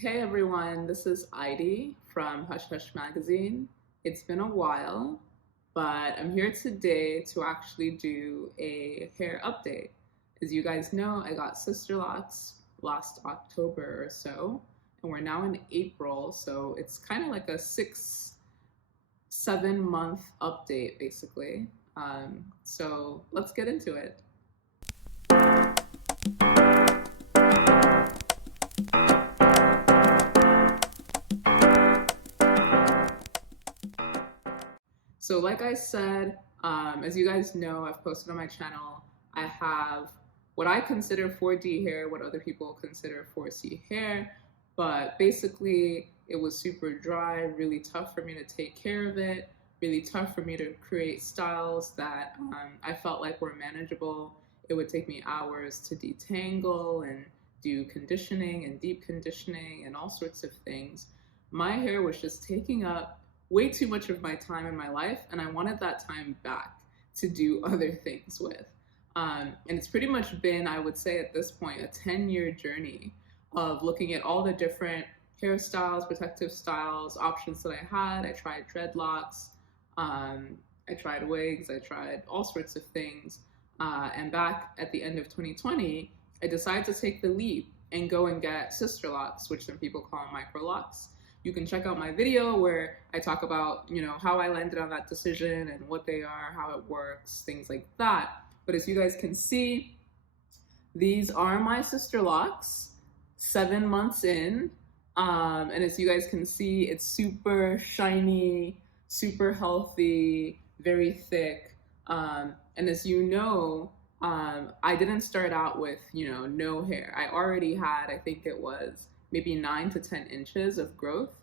Hey everyone, this is Heidi from Hush Hush Magazine. It's been a while, but I'm here today to actually do a hair update. As you guys know, I got Sisterlocks last October or so, and we're now in April, so it's kind of like a 7 month update basically. So let's get into it. So like I said, as you guys know, I've posted on my channel, I have what I consider 4D hair, what other people consider 4C hair, but basically it was super dry, really tough for me to take care of it, really tough for me to create styles that I felt like were manageable. It would take me hours to detangle and do conditioning and deep conditioning and all sorts of things. My hair was just taking up way too much of my time in my life, and I wanted that time back to do other things with. And it's pretty much been, I would say at this point, a 10-year journey of looking at all the different hairstyles, protective styles, options that I had. I tried dreadlocks, I tried wigs, I tried all sorts of things. And back at the end of 2020, I decided to take the leap and go and get Sisterlocks, which some people call microlocks. You can check out my video where I talk about, how I landed on that decision and what they are, how it works, things like that. But as you guys can see, these are my Sisterlocks, 7 months in. And as you guys can see, it's super shiny, super healthy, very thick. And as you know, I didn't start out with, no hair. I already had, I think it was maybe 9 to 10 inches of growth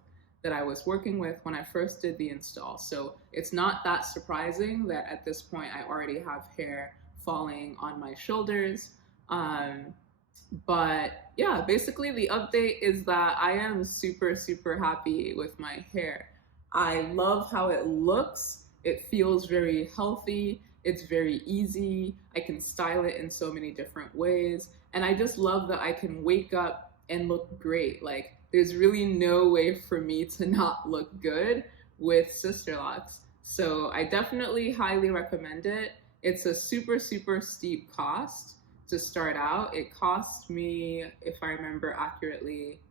that I was working with when I first did the install. So it's not that surprising that at this point I already have hair falling on my shoulders. But yeah, basically the update is that I am super, super happy with my hair. I love how it looks. It feels very healthy. It's very easy. I can style it in so many different ways. And I just love that I can wake up and look great. Like, there's really no way for me to not look good with Sisterlocks. So I definitely highly recommend it. It's a super, super steep cost to start out. It cost me, if I remember accurately,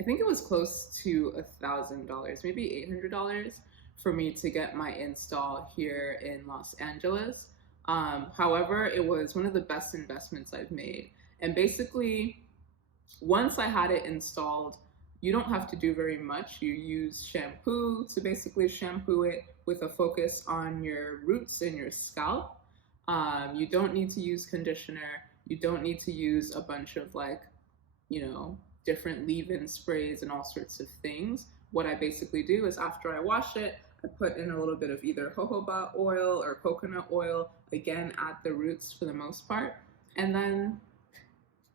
I think it was close to $1,000, maybe $800 for me to get my install here in Los Angeles. However, it was one of the best investments I've made. And basically, once I had it installed, you don't have to do very much. You use shampoo to basically shampoo it with a focus on your roots and your scalp. You don't need to use conditioner. You don't need to use a bunch of different leave-in sprays and all sorts of things. What I basically do is after I wash it, I put in a little bit of either jojoba oil or coconut oil, again, at the roots for the most part. And then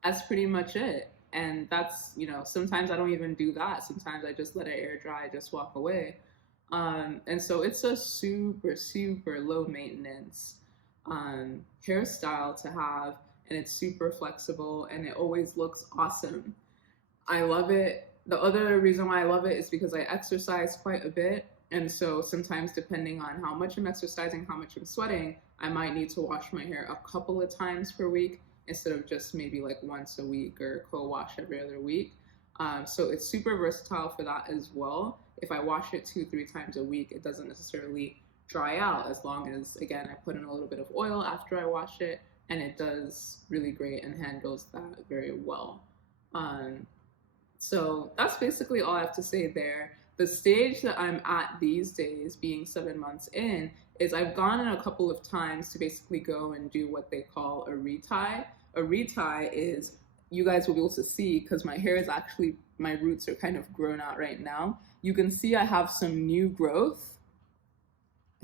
that's pretty much it. And that's, sometimes I don't even do that. Sometimes I just let it air dry, just walk away. And so it's a super, super low maintenance hairstyle to have, and it's super flexible and it always looks awesome. I love it. The other reason why I love it is because I exercise quite a bit. And so sometimes depending on how much I'm exercising, how much I'm sweating, I might need to wash my hair a couple of times per week instead of just maybe like once a week or co-wash every other week. So it's super versatile for that as well. If I wash it 2-3 times a week, it doesn't necessarily dry out as long as, again, I put in a little bit of oil after I wash it, and it does really great and handles that very well. So that's basically all I have to say there. The stage that I'm at these days, being 7 months in, is I've gone in a couple of times to basically go and do what they call a retie. A retie is, you guys will be able to see, because my hair is actually, my roots are kind of grown out right now. You can see I have some new growth.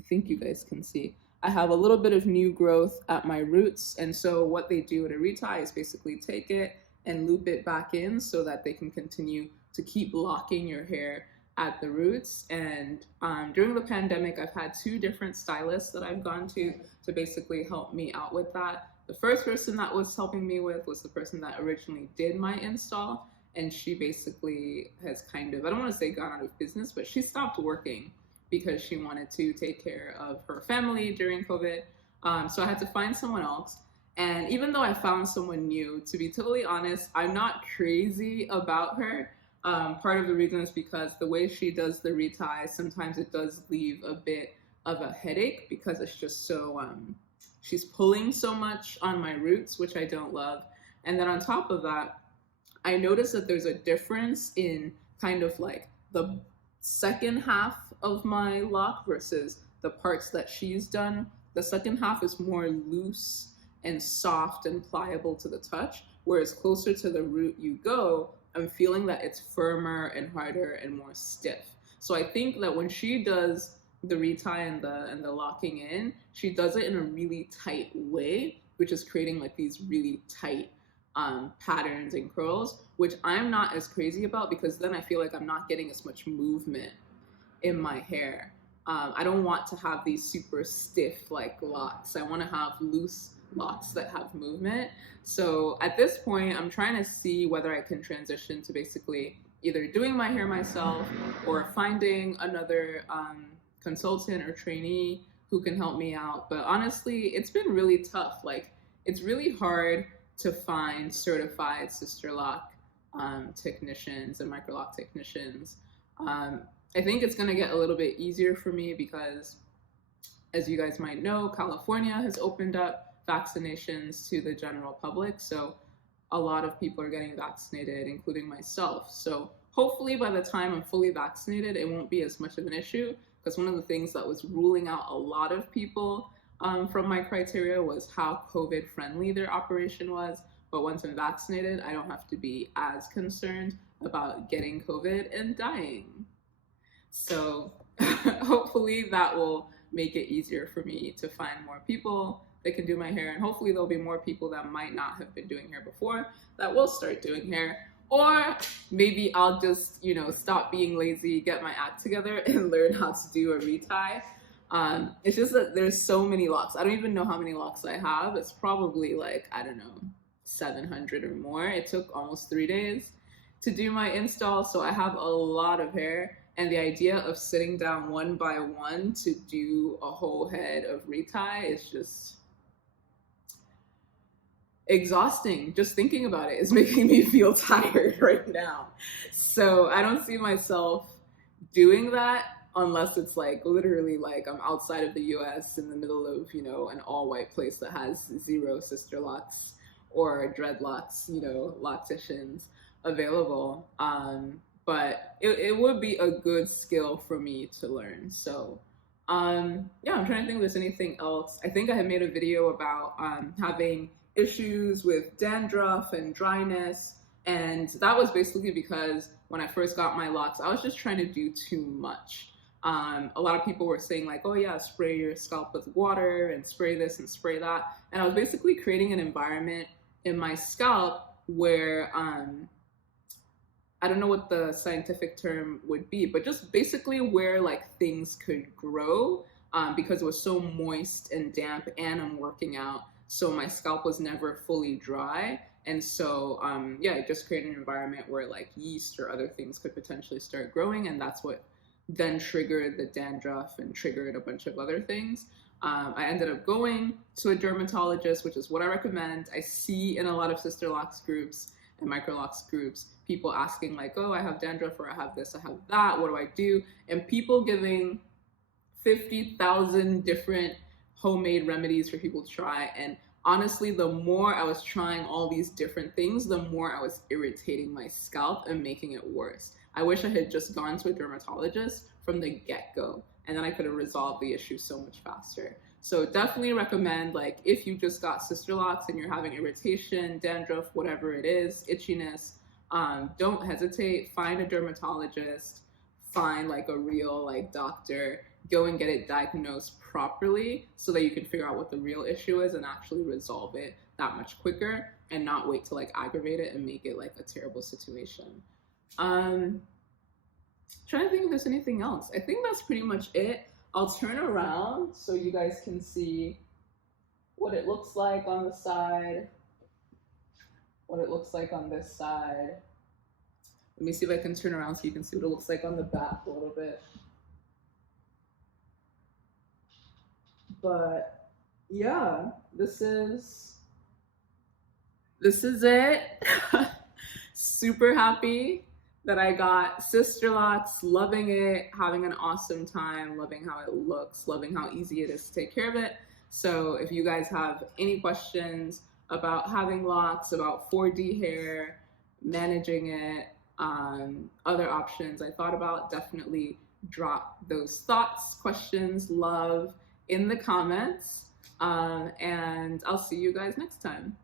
I think you guys can see. I have a little bit of new growth at my roots, and so what they do at a retie is basically take it and loop it back in so that they can continue to keep locking your hair at the roots. And during the pandemic, I've had 2 different stylists that I've gone to basically help me out with that. The first person that was helping me with was the person that originally did my install, and she basically has kind of, I don't want to say gone out of business, but she stopped working because she wanted to take care of her family during COVID. So I had to find someone else. And even though I found someone new, to be totally honest, I'm not crazy about her. Part of the reason is because the way she does the reties, sometimes it does leave a bit of a headache because it's just so, she's pulling so much on my roots, which I don't love. And then on top of that, I noticed that there's a difference in kind of like the second half of my lock versus the parts that she's done. The second half is more loose and soft and pliable to the touch, whereas closer to the root you go, I'm feeling that it's firmer and harder and more stiff. So I think that when she does the retie and the locking in, she does it in a really tight way, which is creating like these really tight patterns and curls, which I'm not as crazy about because then I feel like I'm not getting as much movement in my hair. I don't want to have these super stiff like locks. I want to have loose locks that have movement. So at this point, I'm trying to see whether I can transition to basically either doing my hair myself or finding another consultant or trainee who can help me out. But honestly, it's been really tough. Like, it's really hard to find certified Sisterlock technicians and microlock technicians. I think it's going to get a little bit easier for me because, as you guys might know, California has opened up vaccinations to the general public. So a lot of people are getting vaccinated, including myself. So hopefully by the time I'm fully vaccinated, it won't be as much of an issue, because one of the things that was ruling out a lot of people from my criteria was how COVID friendly their operation was. But once I'm vaccinated, I don't have to be as concerned about getting COVID and dying. So hopefully that will make it easier for me to find more people that can do my hair, and hopefully there'll be more people that might not have been doing hair before that will start doing hair. Or maybe I'll just, stop being lazy, get my act together, and learn how to do a retie. It's just that there's so many locks. I don't even know how many locks I have. It's probably like, I don't know, 700 or more. It took almost 3 days to do my install, so I have a lot of hair. And the idea of sitting down one by one to do a whole head of retie is just exhausting. Just thinking about it is making me feel tired right now. So I don't see myself doing that unless it's like literally like I'm outside of the US in the middle of, an all white place that has 0 Sisterlocks or dreadlocks, locticians available. But it would be a good skill for me to learn. So yeah, I'm trying to think if there's anything else. I think I had made a video about having issues with dandruff and dryness, and that was basically because when I first got my locks, I was just trying to do too much. A lot of people were saying like, oh yeah, spray your scalp with water and spray this and spray that, and I was basically creating an environment in my scalp where I don't know what the scientific term would be, but just basically where like things could grow because it was so moist and damp and I'm working out. So my scalp was never fully dry. And so, yeah, it just created an environment where like yeast or other things could potentially start growing. And that's what then triggered the dandruff and triggered a bunch of other things. I ended up going to a dermatologist, which is what I recommend. I see in a lot of Sisterlocks groups and microlocks groups, people asking like, oh, I have dandruff or I have this, I have that, what do I do? And people giving 50,000 different homemade remedies for people to try. And honestly, the more I was trying all these different things, the more I was irritating my scalp and making it worse. I wish I had just gone to a dermatologist from the get-go, and then I could have resolved the issue so much faster. So definitely recommend, like, if you just got Sisterlocks and you're having irritation, dandruff, whatever it is, itchiness, don't hesitate. Find a dermatologist, find like a real like doctor, go and get it diagnosed properly so that you can figure out what the real issue is and actually resolve it that much quicker and not wait to like aggravate it and make it like a terrible situation. Trying to think if there's anything else. I think that's pretty much it. I'll turn around so you guys can see what it looks like on the side, what it looks like on this side. Let me see if I can turn around so you can see what it looks like on the back a little bit. But yeah, this is it. Super happy that I got Sisterlocks, loving it, having an awesome time, loving how it looks, loving how easy it is to take care of it. So if you guys have any questions about having locks, about 4D hair, managing it, other options I thought about, definitely drop those thoughts, questions, love in the comments. And I'll see you guys next time.